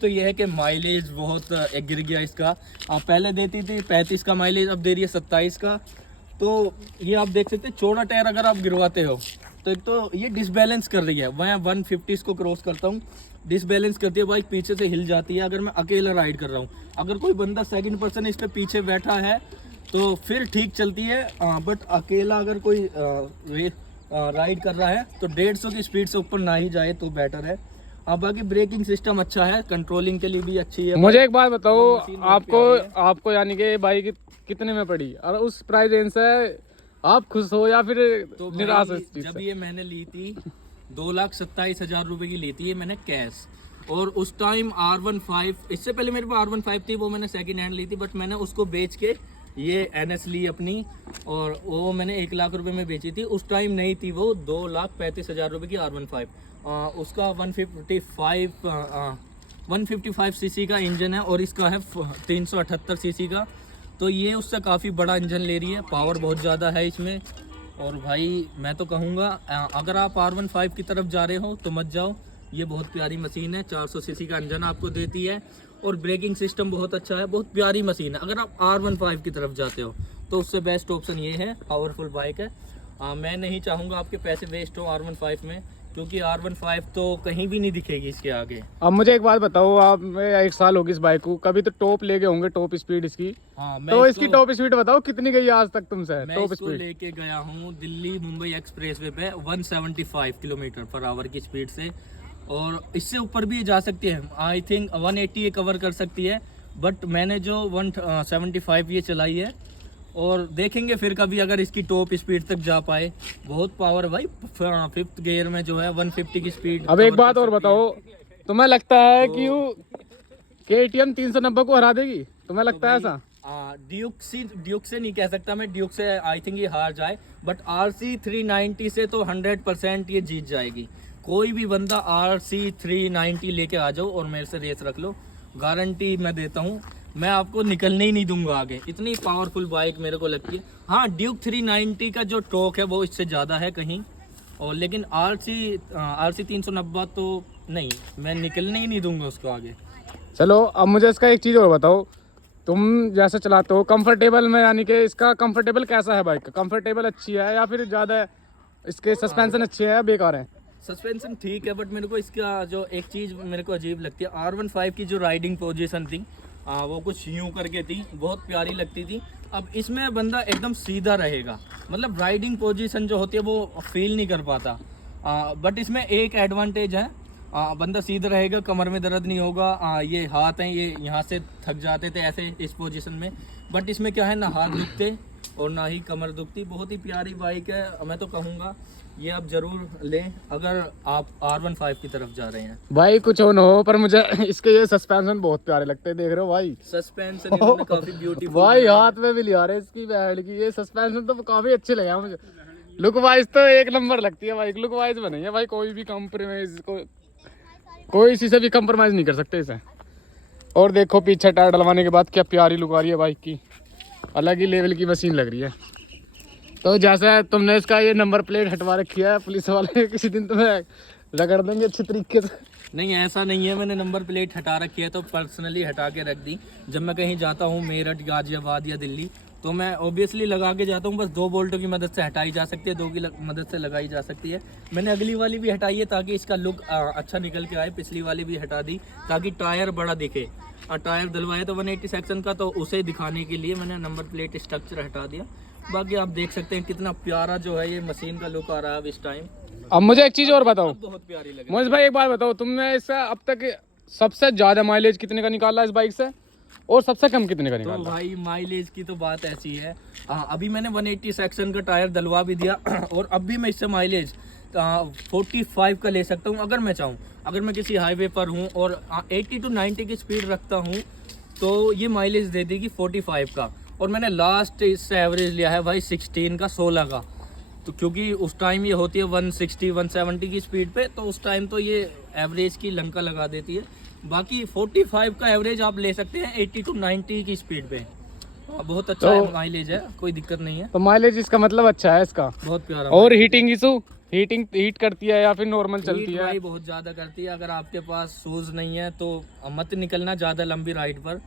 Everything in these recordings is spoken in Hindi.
तो ये है कि माइलेज बहुत गिर गया इसका। पहले देती थी 35 का माइलेज, अब दे रही है 27 का। तो ये आप देख सकते हैं, चौड़ा टायर अगर आप गिरवाते हो तो एक तो ये डिसबैलेंस कर रही है। मैं 150 को क्रॉस करता हूँ, डिसबैलेंस करती है, बाइक पीछे से हिल जाती है अगर मैं अकेला राइड कर रहा हूँ। अगर कोई बंदा सेकंड पर्सन इस पे पीछे बैठा है तो फिर ठीक चलती है, बट अकेला अगर कोई राइड कर रहा है तो 150 की स्पीड से ऊपर ना ही जाए तो बेटर है। बाकी ब्रेकिंग सिस्टम अच्छा है, कंट्रोलिंग के लिए भी अच्छी है। मुझे एक बात बताओ, आपको यानी कि बाइक कितने में पड़ी और उस प्राइस रेंज से आप खुश हो या फिर तो निराश हो इस चीज जब से? ये मैंने ली थी 2,27,000 रुपए की ली थी ये मैंने कैश। और उस टाइम R15, इससे पहले मेरे पास R15 थी, वो मैंने सेकंड हैंड ली थी, बट मैंने उसको बेच के ये NS ली अपनी, और वो मैंने 1 लाख रुपए में बेची थी। उस टाइम नहीं थी वो, 2,35,000 रुपए की R15। उसका 155 सीसी का इंजन है और इसका है 378 सीसी का। तो ये उससे काफ़ी बड़ा इंजन ले रही है, पावर बहुत ज़्यादा है इसमें। और भाई मैं तो कहूँगा अगर आप R15 की तरफ जा रहे हो तो मत जाओ, ये बहुत प्यारी मशीन है। 400 सीसी का इंजन आपको देती है और ब्रेकिंग सिस्टम बहुत अच्छा है, बहुत प्यारी मशीन है। अगर आप R15 की तरफ जाते हो तो उससे बेस्ट ऑप्शन ये है, पावरफुल बाइक है। मैं नहीं चाहूँगा आपके पैसे वेस्ट हो R15 में, क्योंकि R15 तो कहीं भी नहीं दिखेगी इसके आगे। अब मुझे एक बात बताओ, आप 1 साल होगी इस बाइक को, कभी तो टॉप लेके होंगे, टॉप स्पीड इसकी। हाँ, तो इसकी टॉप स्पीड बताओ कितनी गई आज तक तुमसे? मैं टॉप इसको स्पीड लेके गया हूँ दिल्ली मुंबई एक्सप्रेसवे पे 175 किलोमीटर पर आवर की स्पीड से, और इससे ऊपर भी जा सकती है। आई थिंक 180 ये कवर कर सकती है, बट मैंने जो 175 ये चलाई है। और देखेंगे फिर कभी अगर इसकी टॉप स्पीड तक जा पाए। बहुत पावर है भाई, 5th गियर में जो है 150 की स्पीड। अब एक बात और बताओ, तुम्हें लगता है कि KTM 390 को हरा देगी? तुम्हें लगता है ऐसा? ड्यूक से नहीं कह सकता मैं, ड्यूक से आई थिंक ये हार जाए, बट RC 390 से तो 100% ये जीत जाएगी। कोई भी बंदा RC 390 लेके आ जाओ और मेरे से रेस रख लो, गारंटी मैं देता हूँ। मैं आपको निकलने ही नहीं दूंगा आगे, इतनी पावरफुल बाइक मेरे को लगती है। हाँ, ड्यूक 390 का जो टॉर्क है वो इससे ज़्यादा है कहीं, और लेकिन RC 390 तो नहीं, मैं निकलने ही नहीं दूंगा उसको आगे। चलो अब मुझे इसका एक चीज़ और बताओ, तुम जैसे चलाते हो कंफर्टेबल में, यानी कि इसका कंफर्टेबल कैसा है? बाइक का कंफर्टेबल अच्छी है या फिर ज़्यादा इसके सस्पेंशन अच्छे हैं या बेकार है? सस्पेंशन ठीक है, बट मेरे को इसका जो एक चीज़ मेरे को अजीब लगती है, R15 की जो राइडिंग पोजीशन थी वो कुछ यूं करके थी, बहुत प्यारी लगती थी। अब इसमें बंदा एकदम सीधा रहेगा, मतलब राइडिंग पोजीशन जो होती है वो फील नहीं कर पाता। बट इसमें एक एडवांटेज है, बंदा सीधा रहेगा, कमर में दर्द नहीं होगा। ये हाथ हैं, ये यहाँ से थक जाते थे ऐसे इस पोजीशन में, बट इसमें क्या है, ना हाथ दुखते और ना ही कमर दुखती। बहुत ही प्यारी बाइक है, मैं तो कहूँगा ये आप जरूर लें अगर आप R15 की तरफ जा रहे हैं। भाई कुछ हो ना हो, पर मुझे इसके ये सस्पेंशन बहुत प्यारे लगते हैं, देख रहे हो भाई? सस्पेंशन इन्होंने काफी ब्यूटीफुल भाई हाथ में भी लिया रहे इसकी बैड की, ये सस्पेंशन तो काफी अच्छे लगे मुझे। लुक वाइज तो एक नंबर लगती है भाई, लुक वाइज बनी है भाई, कोई भी कॉम्प्रोमाइज कोई इसी से भी कॉम्प्रोमाइज नहीं कर सकते इसे। और देखो पीछे टायर डलवाने के बाद क्या प्यारी लुक आ रही है बाइक की, अलग ही लेवल की मशीन लग रही है। तो जैसे तुमने इसका ये नंबर प्लेट हटवा रखी है, पुलिस वाले किसी दिन तुम्हें रगड़ देंगे अच्छी तरीके से। नहीं, ऐसा नहीं है, मैंने नंबर प्लेट हटा रखी है तो पर्सनली हटा के रख दी। जब मैं कहीं जाता हूँ मेरठ, गाजियाबाद या दिल्ली, तो मैं ऑब्वियसली लगा के जाता हूँ। बस 2 बोल्टों की मदद से हटाई जा सकती है, 2 की मदद से लगाई जा सकती है। मैंने अगली वाली भी हटाई है ताकि इसका लुक अच्छा निकल के आए। पिछली वाली भी हटा दी ताकि टायर बड़ा दिखे। टायर डलवाया तो 180 सेक्शन का, तो उसे दिखाने के लिए मैंने नंबर प्लेट स्ट्रक्चर हटा दिया। बाकी आप देख सकते हैं कितना प्यारा जो है ये मशीन का लुक आ रहा है अब इस टाइम। अब मुझे एक चीज़ और बताओ, बहुत प्यारी लगी। मोहित भाई एक बात बताओ, तुमने इससे अब तक सबसे ज़्यादा माइलेज कितने का निकाला इस बाइक से, और सबसे कम कितने का तो निकाला? भाई माइलेज की तो बात ऐसी है, अभी मैंने 180 सेक्शन का टायर डलवा भी दिया और अब भी मैं इससे माइलेज 45 का ले सकता हूँ अगर मैं चाहूँ। अगर मैं किसी हाईवे पर हूँ और 80 to 90 की स्पीड रखता हूँ तो ये माइलेज दे देगी 45 का। और मैंने लास्ट इससे एवरेज लिया है भाई 16 का, 16 का। तो क्योंकि उस टाइम ये होती है 160 170 की स्पीड पे, तो उस टाइम तो ये एवरेज की लंका लगा देती है। बाकी 45 का एवरेज आप ले सकते हैं 80 to 90 की स्पीड पे। बहुत अच्छा माइलेज है, कोई दिक्कत नहीं है। तो माइलेज इसका मतलब अच्छा है इसका, बहुत प्यारा। और हीटिंग इशू हीट करती है या फिर नॉर्मल चलती हीट है? भाई बहुत ज़्यादा करती है। अगर आपके पास शूज़ नहीं है तो मत निकलना ज़्यादा लंबी राइड पर,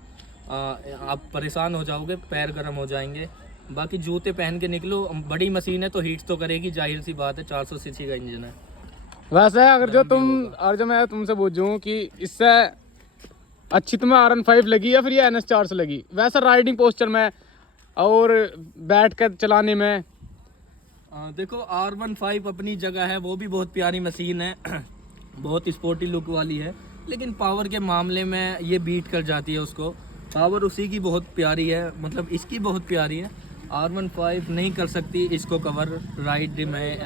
आप परेशान हो जाओगे, पैर गर्म हो जाएंगे। बाकी जूते पहन के निकलो, बड़ी मशीन है तो हीट तो करेगी, जाहिर सी बात है, 400 सीसी का इंजन है। वैसे अगर जो मैं तुमसे पूछूं कि इससे अच्छी तुम्हें R15 लगी या फिर ये NS 400 लगी, वैसा राइडिंग पोस्चर में और बैठ कर चलाने में? देखो R15 अपनी जगह है, वो भी बहुत प्यारी मशीन है बहुत स्पोर्टी लुक वाली है, लेकिन पावर के मामले में ये बीट कर जाती है उसको। पावर उसी की बहुत प्यारी है, मतलब इसकी बहुत प्यारी है। R15 नहीं कर सकती इसको कवर राइड में,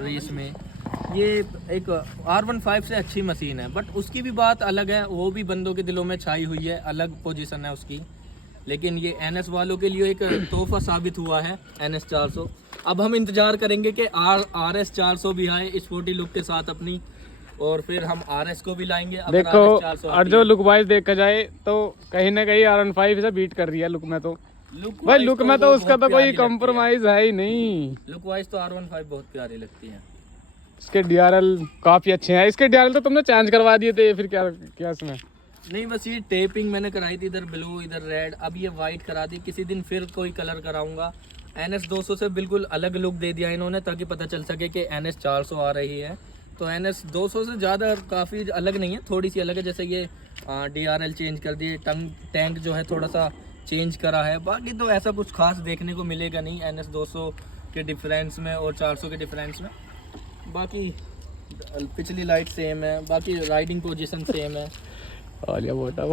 रेस में। ये एक R15 से अच्छी मशीन है, बट उसकी भी बात अलग है, वो भी बंदों के दिलों में छाई हुई है, अलग पोजीशन है उसकी। लेकिन ये NS वालों के लिए एक तोहफा साबित हुआ है NS 400। अब हम इंतजार करेंगे कि RS 400 भी आए स्पोर्टी लुक के साथ अपनी, और फिर हम RS को भी लाएंगे। अगर देखो RS 400 और जो लुक वाइज देखा जाए तो कहीं ना कहीं R15 से बीट कर रही है लुक में। तो भाई लुक में तो उसका तो कोई कंप्रोमाइज है ही नहीं। लुक वाइज तो R15 बहुत प्यारी लगती है। इसके DRL काफी अच्छे हैं। इसके DRL तो तुमने चेंज करवा दिए थे, फिर क्या क्या इसमें? नहीं, बस ये टेपिंग मैंने कराई थी, इधर ब्लू इधर रेड, अब ये वाइट करा दी। किसी दिन फिर कोई कलर कराऊंगा। NS 200 से बिल्कुल अलग लुक दे दिया इन्होंने, ताकि पता चल सके कि NS 400 आ रही है। तो NS 200 से ज़्यादा काफ़ी अलग नहीं है, थोड़ी सी अलग है। जैसे ये DRL चेंज कर दिए, टैंक जो है थोड़ा सा चेंज करा है। बाकी तो ऐसा कुछ खास देखने को मिलेगा नहीं NS 200 के डिफरेंस में और 400 के डिफरेंस में। बाकी पिछली लाइट सेम है, बाकी राइडिंग पोजीशन सेम है। और ये मोटा